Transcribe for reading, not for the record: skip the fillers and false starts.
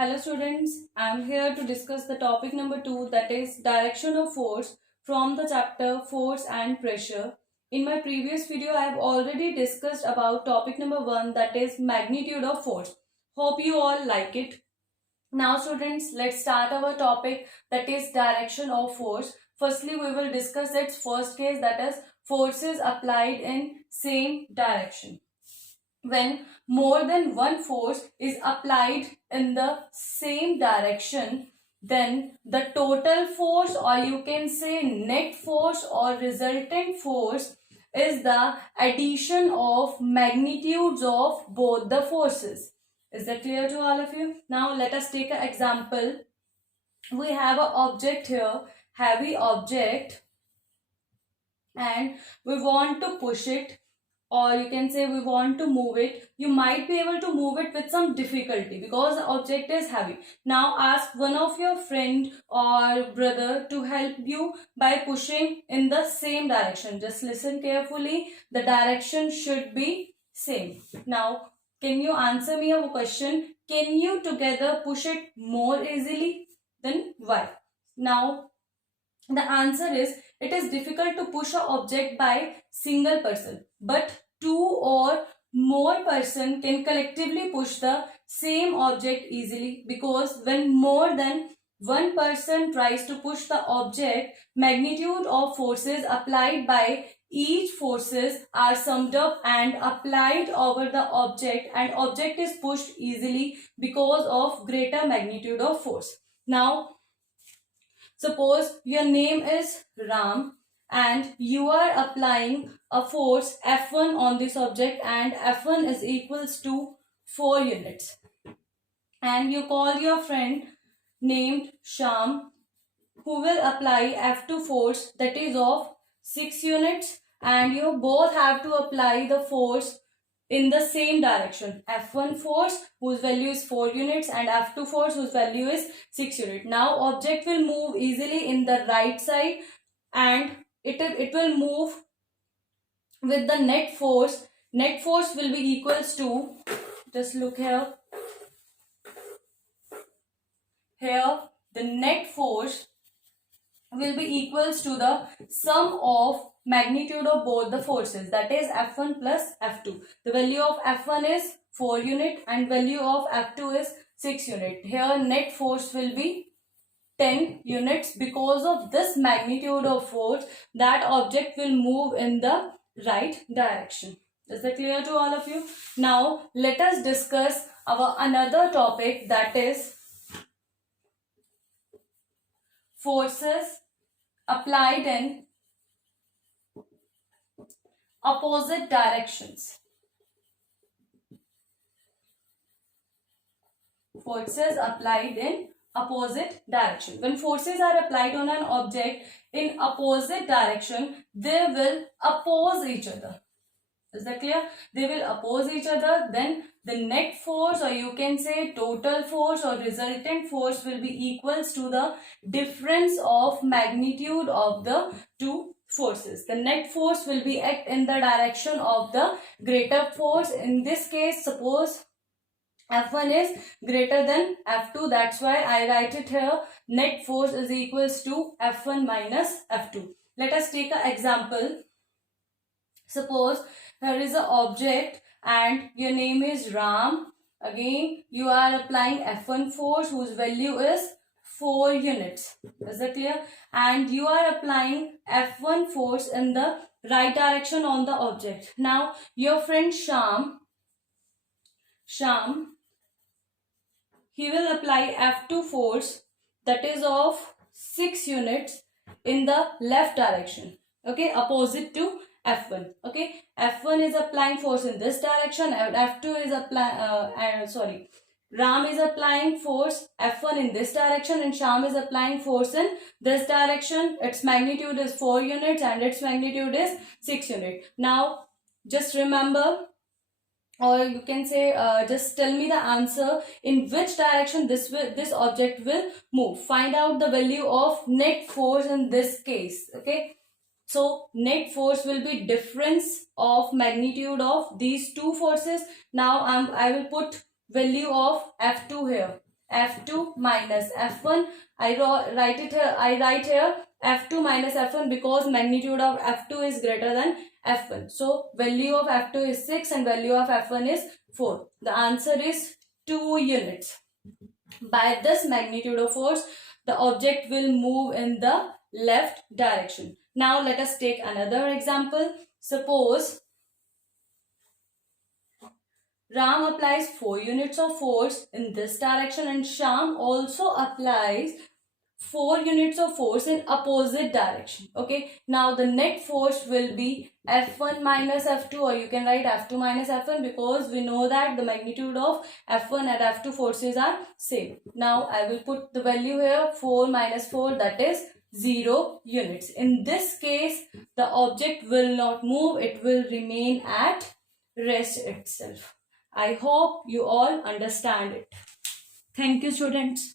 Hello students, I am here to discuss the topic number 2, that is direction of force from the chapter force and pressure. In my previous video I have already discussed about topic number 1, that is magnitude of force. Hope you all like it. Now students, let's start our topic, that is direction of force. Firstly we will discuss its first case, that is forces applied in same direction. When more than one force is applied in the same direction, then the total force, or you can say net force or resultant force, is the addition of magnitudes of both the forces. Is that clear to all of you? Now let us take an example. We have an object here, heavy object, and we want to push it, or you can say we want to move it. You might be able to move it with some difficulty because the object is heavy. Now ask one of your friend or brother to help you by pushing in the same direction. Just listen carefully. The direction should be same. Now can you answer me a question? Can you together push it more easily? Then why? Now the answer is, it is difficult to push an object by single person, but two or more person can collectively push the same object easily, because when more than one person tries to push the object, magnitude of forces applied by each forces are summed up and applied over the object, and object is pushed easily because of greater magnitude of force. Now suppose your name is Ram and you are applying a force F1 on this object, and F1 is equals to 4 units. And you call your friend named Sham, who will apply F2 force, that is of 6 units, and you both have to apply the force in the same direction. F1 force whose value is 4 units and F2 force whose value is 6 units. Now object will move easily in the right side, and it will move with the net force. Net force will be equals to, just look here, the net force will be equals to the sum of magnitude of both the forces, that is F1 plus F2. The value of F1 is 4 unit and value of F2 is 6 unit. Here net force will be 10 units. Because of this magnitude of force, that object will move in the right direction. Is that clear to all of you? Now let us discuss our another topic, that is forces applied in opposite directions. Forces applied in opposite direction. When forces are applied on an object in opposite direction, they will oppose each other. Is that clear? They will oppose each other. Then the net force, or you can say total force or resultant force, will be equals to the difference of magnitude of the two forces. The net force will be act in the direction of the greater force. In this case, suppose F1 is greater than F2. That's why I write it here. Net force is equals to F1 minus F2. Let us take an example. Suppose here is an object and your name is Ram. Again, you are applying F1 force whose value is 4 units. Is that clear? And you are applying F1 force in the right direction on the object. Now, your friend Sham, he will apply F2 force, that is of 6 units in the left direction. Okay, opposite to F1. Okay, F1 is applying force in this direction and F2 is applying, Ram is applying force F1 in this direction and Sham is applying force in this direction. Its magnitude is 4 units and its magnitude is 6 units. Now just remember, or you can say just tell me the answer in which direction this object will move. Find out the value of net force in this case. Okay, so net force will be difference of magnitude of these two forces. Now I will put value of F2 here. F2 minus F1. I write here F2 minus F1 because magnitude of F2 is greater than F1. So value of F2 is 6 and value of F1 is 4. The answer is 2 units. By this magnitude of force, the object will move in the left direction. Now let us take another example. Suppose Ram applies 4 units of force in this direction and Shyam also applies 4 units of force in opposite direction. Okay, now the net force will be F1 minus F2, or you can write F2 minus F1, because we know that the magnitude of F1 and F2 forces are same. Now I will put the value here, 4 minus 4, that is 0 units. In this case, the object will not move, it will remain at rest itself. I hope you all understand it. Thank you, students.